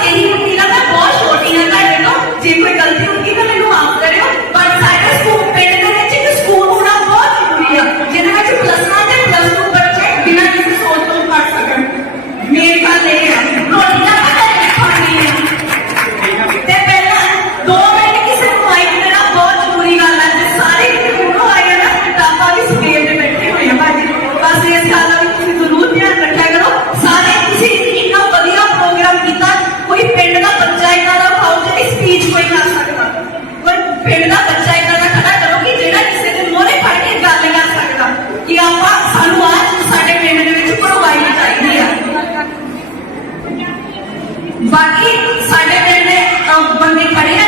que ਸਾਡੇ ਪਿੰਡ ਦੇ ਬੰਦੇ ਖੜੇ ਆ